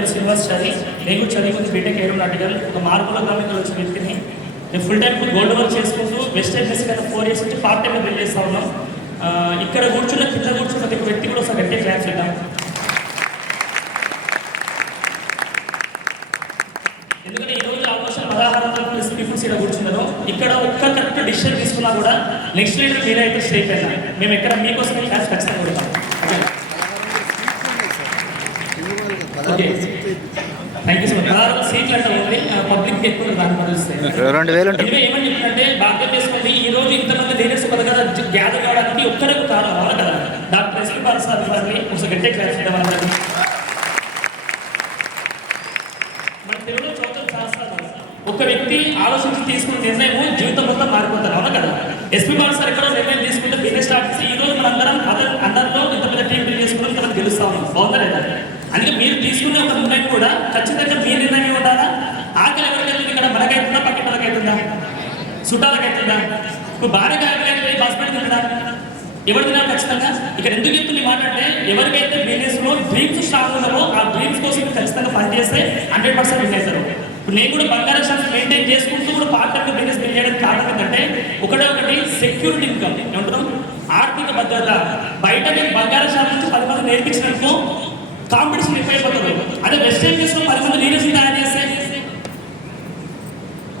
పేరు శ్రీనివాస్ చారి. నేను కూడా చదువుకుంది బీటెక్ ఏరోనాటికల్. ఒక మార్పుల గ్రామంలో వచ్చిన వ్యక్తిని. నేను ఫుల్ టైం గోల్డ్ వర్క్ చేసుకుంటూ వెస్ట్ ఎండీస్ గత 4 years నుంచి పార్ట్ టైంలో బిల్డ్ చేస్తూ ఉన్నాం. ఇక్కడ కూర్చున్న కింద కూర్చున్న ప్రతి వ్యక్తి కూడా ఒకసారి గట్టిగా క్లాస్ చేద్దాం. ఎందుకంటే ఈరోజు ఆల్మోస్ట్ 1600+ పీపుల్స్ ఇక్కడ కూర్చున్నారు. ఇక్కడ ఒక్క కరెక్ట్ డిసిషన్ తీసుకున్నా కూడా నెక్స్ట్ లీడర్ మీరే అయితే స్టేట్ అయినా మేము ఇక్కడ మీకోసం క్లాస్ ఖచ్చితంగా కొడతాం. Okay, thank you so much. 16 సీట్లు అంటే ఉంది, పబ్లిక్ ఎక్కువ దాని పరిస్థితి. ఏమని చెప్తుందంటే భారతదేశంలో ఈ రోజు ఇంతమంది లీడర్స్ పథకాలు గ్యాదర్ కావడానికి ఒక్కరికి కారణం వాళ్ళు కదా. డాక్టర్ ఎస్పీ బాలసారి గారిని ఒకసారి గట్టిగా క్లాస్ చేయడం అన్నది మన తెలుగులో చదువుతున్న శాస్త్రాలు. ఒక వ్యక్తి ఆలోచించి తీసుకున్న నిర్ణయం జీవితం మొత్తం మారిపోతారు, అవునా కదా. ఎస్పీ బాలసారి ఎక్కడో నిర్ణయం తీసుకుంటే బిజినెస్ స్టార్ట్ చేసి ఈ రోజు మనందరం అందరిలో ఇంత పెద్ద టీం బిల్డ్ చేసుకుని మనం గెలుస్తా ఉన్నాం, అవునా లేదా. అందుకే మీరు తీసుకునే ఒక నిర్ణయం కూడా ఖచ్చితంగా మీ నిర్ణయం ఉండాలా. ఆకలి ఎవరికైతుంది ఇక్కడ, మనకైతుందా పక్కన మనకైతుందా, చుట్టాలకైతుందా, ఇప్పుడు భార్యకి ఆకలి హాస్పిటల్ తింటా ఎవరు తినాలి ఖచ్చితంగా. ఇక్కడ ఎందుకు చెప్తుంది మాట అంటే ఎవరికైతే బిజినెస్లో డ్రీమ్స్ స్ట్రాంగ్ ఉన్నారో ఆ డ్రీమ్స్ కోసం ఖచ్చితంగా పనిచేస్తే 100% విన్ అవుతారు. ఇప్పుడు నేను కూడా బంగారం శాతం మెయింటైన్ చేసుకుంటూ కూడా పార్ట్ టైం బిజినెస్ బిల్డ్ చేయడానికి కారణం ఏంటంటే ఒకటి సెక్యూరిటీ ఇన్కమ్ ఏమంటారు, ఆర్థిక భద్రత. బయట నేను బంగారం శాతం నుంచి 10 మంది నేర్పించినట్టు కాంపిటీషన్ ఎక్కువైపోతుంది. అదే వెస్ట్ ఇండీస్లో 10 మంది లీడర్స్ తయారు చేస్తే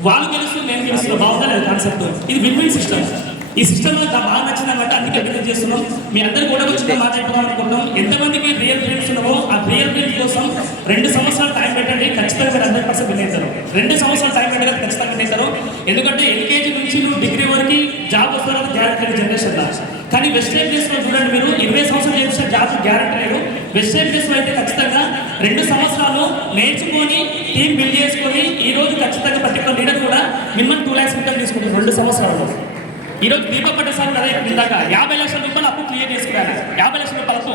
వాళ్ళు గెలుస్తుంది, నేను గెలుస్తున్నాను, బాగుందా లేదు కాన్సెప్ట్. ఇది విన్-విన్ సిస్టమ్. ఈ సిస్టమ్ బాగా నచ్చిందన్నమాట, అందుకే అభివృద్ధి చేస్తున్నాం. మీ అందరూ కూడా వచ్చిన మాట చెప్పాలనుకుంటున్నాం. ఎంతమందికి రియల్ డ్రీమ్స్ ఉన్నామో ఆ రియల్ డ్రీమ్ కోసం 2 సంవత్సరాలు టైం పెట్టండి, ఖచ్చితంగా మీరు 100% విన్ అవుతారు. 2 సంవత్సరాలు టైం పెట్టగా ఖచ్చితంగా విన్ అవుతారు. ఎందుకంటే ఎల్కేజీ నుంచి నువ్వు డిగ్రీ వరకు జాబ్ వస్తారని గ్యారెంటీ జనరేషన్ లా. కానీ వెస్ట్ ఇండీస్లో చూడండి, మీరు 20 సంవత్సరాలు చేసిన జాబ్ గ్యారెంటీ లేదు. వెస్ట్ ఇండీస్లో అయితే ఖచ్చితంగా 2 సంవత్సరాలు నేర్చుకొని టీం బిల్డ్ చేసుకొని ఈ రోజు ఖచ్చితంగా ప్రతి ఒక్క లీడర్ కూడా మినిమం 2 lakhs ఇన్కమ్ తీసుకుంటారు 2 సంవత్సరాలు. ఈరోజు దీపక్ పట్టే సార్ కదా ఇందాక 50 లక్షల రూపాయలు అప్పు క్లియర్ చేసుకున్నాను. 50 లక్షల రూపాయలు అప్పు.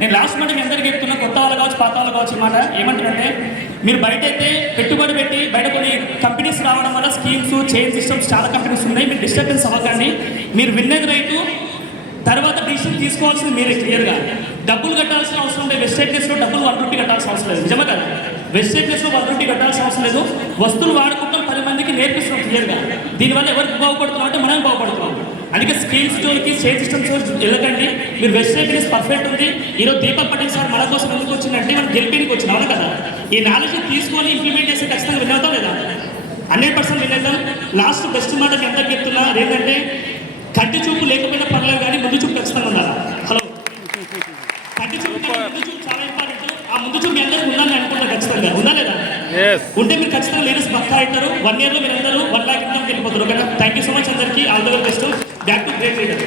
నేను లాస్ట్ మాట మీ అందరికీ చెప్తున్నా, కొత్త వాళ్ళు కావచ్చు పాత వాళ్ళు కావచ్చు. మాట ఏమంటారంటే మీరు బయట అయితే పెట్టుబడి పెట్టి బయట కొన్ని కంపెనీస్ రావడం వల్ల స్కీమ్స్ చైన్ సిస్టమ్స్ చాలా కంపెనీస్ ఉన్నాయి. మీరు డిస్టర్బెన్స్ అవ్వకండి. మీరు విన్నది రైతు, తర్వాత డిసిషన్ తీసుకోవాల్సింది మీరే క్లియర్గా. డబ్బులు కట్టాల్సిన అవసరం ఉంటే వెస్ట్ ఇండీస్లో డబ్బులు 1 రూపీ కట్టాల్సిన అవసరం లేదు, నిజమే కదా. వెస్ట్ ఇండీస్లో 1 రూపీ కట్టాల్సిన అవసరం లేదు. వస్తువులు వాడుకుంటాం, 10 మందికి నేర్పిస్తున్నాం క్లియర్గా. దీనివల్ల ఎవరికి బాగుపడుతున్నాం అంటే మనం బాగుపడుతున్నాం. అందుకే స్కిల్స్ జోన్కి చైన్ సిస్టమ్స్ వెళ్ళకండి. మీరు వెస్ట్ ఇండీస్ పర్ఫెక్ట్ ఉంది. ఈరోజు దీపక్ పటేల్ సార్ మన కోసం ఎందుకు వచ్చిందంటే మనం గెలిపేనికి వచ్చిన అవును కదా. ఈ నాలెడ్జ్ తీసుకొని ఇంప్లిమెంట్ చేస్తే ఖచ్చితంగా విన్ అవుతాం లేదా, 100% విన్ అవుతాం. లాస్ట్ బెస్ట్ మాట మీ అందరికి చెప్తున్నా ఏంటంటే కంటి చూపు లేకపోయినా పర్లేదు కానీ ముందు చూపు ఖచ్చితంగా ఉండాలి. హలో, కంటి చూపు ముందు చూపు చాలా ఇంపార్టెంట్. ఆ ముందు చూపు మీ అందరికి ఉండాలని అనుకుంటారు, ఖచ్చితంగా ఉందా లేదా. ఉంటే మీరు ఖచ్చితంగా లీడర్స్ పక్కా అవుతారు. 1 yearలో మీరు అందరూ 1 lakh ఇన్కమ్ వెళ్ళిపోతారు. ఓకేనా. థ్యాంక్ యూ సో మచ్ అందరికీ. All the best. Back to great leader.